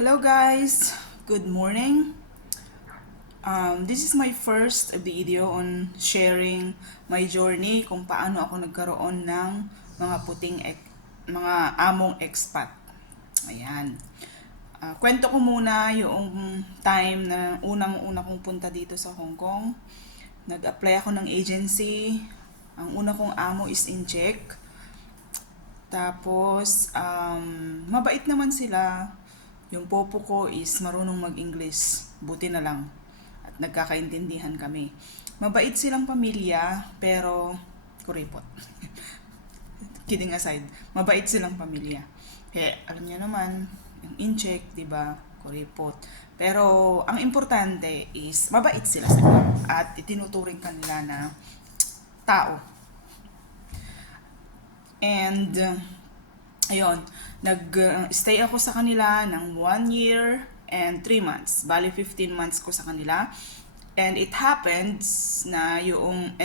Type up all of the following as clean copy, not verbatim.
Hello guys, good morning. This is my first video on sharing my journey kung paano ako nagkaroon ng mga mga among expat. Ayan. Kwento ko muna yung time na unang-una kong punta dito sa Hong Kong. Nag-apply ako ng agency. Ang una kong amo is in Czech. Tapos, mabait naman sila. Yung popo ko is marunong mag-English. Buti na lang. At nagkakaintindihan kami. Mabait silang pamilya, pero kuripot. Kidding aside, mabait silang pamilya. Kaya alam niyo naman, yung in-check, di ba, kuripot. Pero ang importante is mabait sila sa at itinuturing kanila na tao. And ayun, nag-stay ako sa kanila ng 1 year and 3 months. Bali 15 months ko sa kanila. And it happened na yung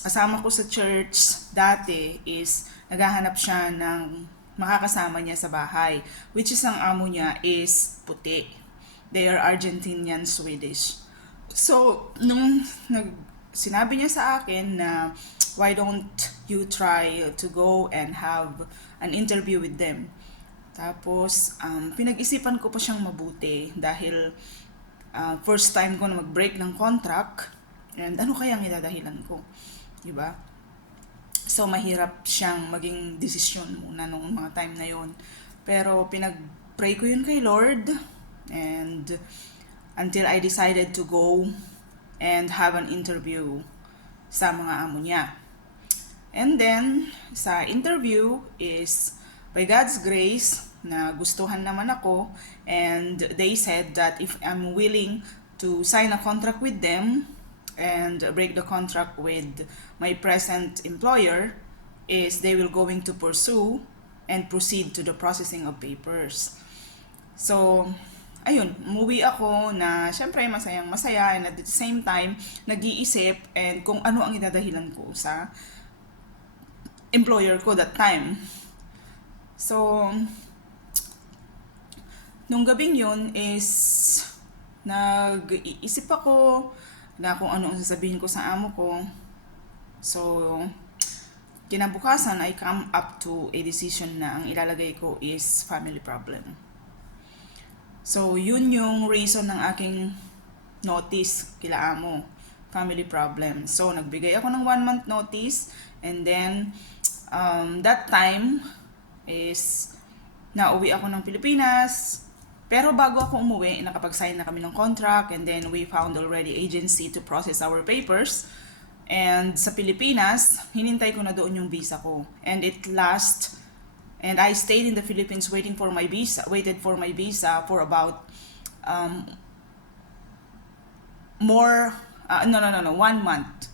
kasama ko sa church dati is naghahanap siya ng makakasama niya sa bahay, which is ang amo niya is puti. They are Argentinian Swedish. So, nung sinabi niya sa akin na why don't you try to go and have an interview with them. Tapos, pinag-isipan ko pa siyang mabuti dahil first time ko na mag-break ng contract and ano kaya ang idadahilan ko, diba? So, mahirap siyang maging desisyon muna nung mga time na yon. Pero, pinag-pray ko yun kay Lord and until I decided to go and have an interview sa mga amo niya. And then, sa interview is by God's grace na gustuhan naman ako and they said that if I'm willing to sign a contract with them and break the contract with my present employer is they will going to pursue and proceed to the processing of papers. So, ayun, umuwi ako na syempre masayang masaya and at the same time nag-iisip and kung ano ang idadahilan ko sa employer ko that time. So, nung gabing yun is nag-iisip ako na kung ano ang sasabihin ko sa amo ko. So, kinabukasan I come up to a decision na ang ilalagay ko is family problem. So, yun yung reason ng aking notice kila amo, family problem. So, nagbigay ako ng 1 month notice and then that time is nauwi ako ng Pilipinas. Pero bago ako umuwi, nakapag-sign na kami ng contract and then we found already agency to process our papers. And sa Pilipinas, hinintay ko na doon yung visa ko. And it last and I stayed in the Philippines waited for my visa for about 1 month.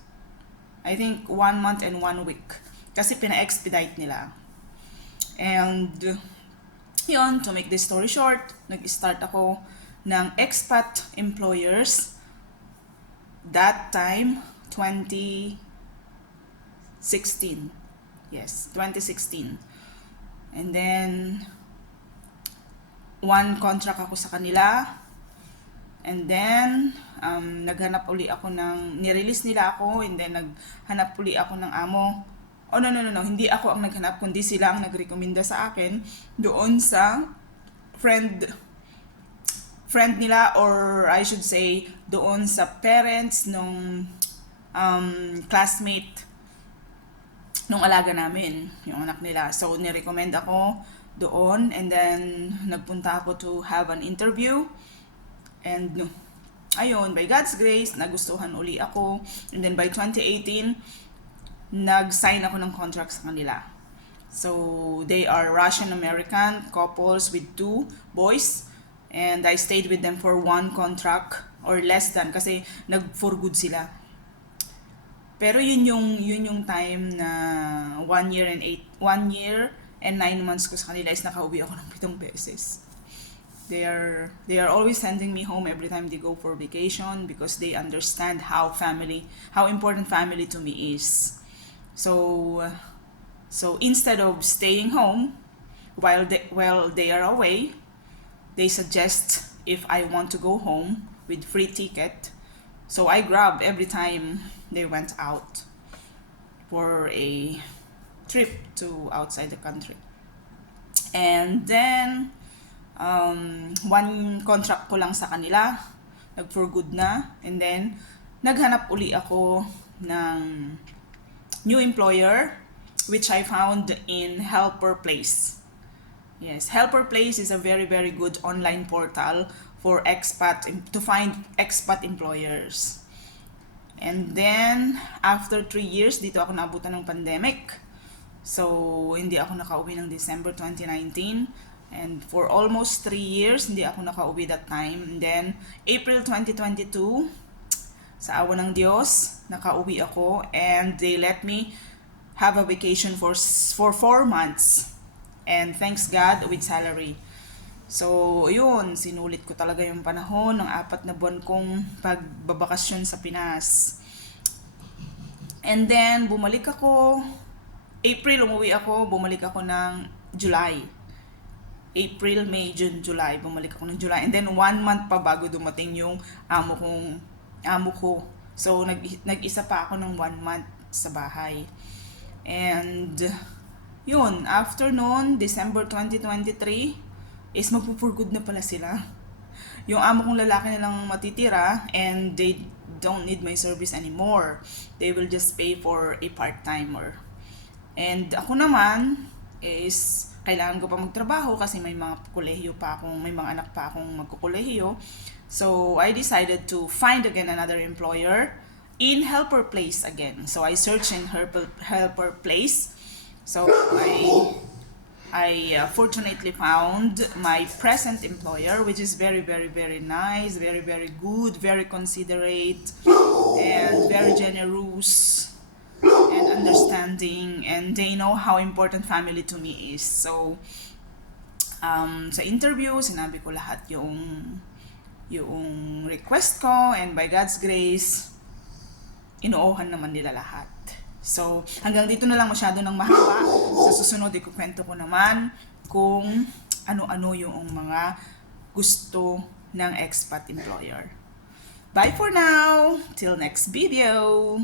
I think 1 month and 1 week. Kasi pina-expedite nila. And yun, to make this story short, nag-start ako ng expat employers that time 2016. Yes, 2016. And then 1 contract ako sa kanila. And then naghanap uli ako nirelease nila ako and then naghanap uli ako ng amo. Oh no, hindi ako ang naghanap kundi sila ang nagrekomenda sa akin doon sa friend nila, or I should say doon sa parents nung classmate nung alaga namin, yung anak nila. So nirecommend ako doon and then nagpunta ako to have an interview and ayun, by God's grace nagustuhan uli ako and then by 2018 nag-sign ako ng contract sa kanila. So, they are Russian-American couples with 2 boys. And I stayed with them for 1 contract or less than kasi nag-for good sila. Pero yun yung time na 1 year and 9 months ko sa kanila is nakauwi ako ng 7 beses. They are always sending me home every time they go for vacation because they understand how important family to me is. So instead of staying home while they are away, they suggest if I want to go home with free ticket. So I grab every time they went out for a trip to outside the country. And then, one contract ko lang sa kanila, nag-for good na. And then, naghanap uli ako ng new employer, which I found in Helper Place. Yes, Helper Place is a very, very good online portal for to find expat employers. And then, after 3 years, dito ako naabutan ng pandemic. So, hindi ako nakauwi ng December 2019. And for almost 3 years, hindi ako nakauwi that time. And then, April 2022, sa awa ng Diyos, nakauwi ako. And they let me have a vacation for 4 months. And thanks God, with salary. So, yun, sinulit ko talaga yung panahon ng 4 na buwan kong pagbabakasyon sa Pinas. And then, bumalik ako, April, umuwi ako, bumalik ako ng July. April, May, June, July, bumalik ako ng July. And then, 1 month pa bago dumating yung amo ko. So, nag-isa pa ako ng 1 month sa bahay. And, yun, after noon, December 2023, is magpupurgod na pala sila. Yung amo kong lalaki na lang matitira and they don't need my service anymore. They will just pay for a part-timer. And ako naman is kailangan ko pa magtrabaho kasi may mga may mga anak pa akong magkukolehiyo. So I decided to find again another employer in Helper Place again. So I searched in Helper Place. So I fortunately found my present employer, which is very, very, very nice, very, very good, very considerate, and very generous and understanding, and they know how important family to me is. So, sa interview, sinabi ko lahat yung request ko, and by God's grace, inuohan naman nila lahat. So, hanggang dito na lang, masyado ng mahaba. Sa susunod, ikukwento ko naman kung ano-ano yung mga gusto ng expat employer. Bye for now! Till next video!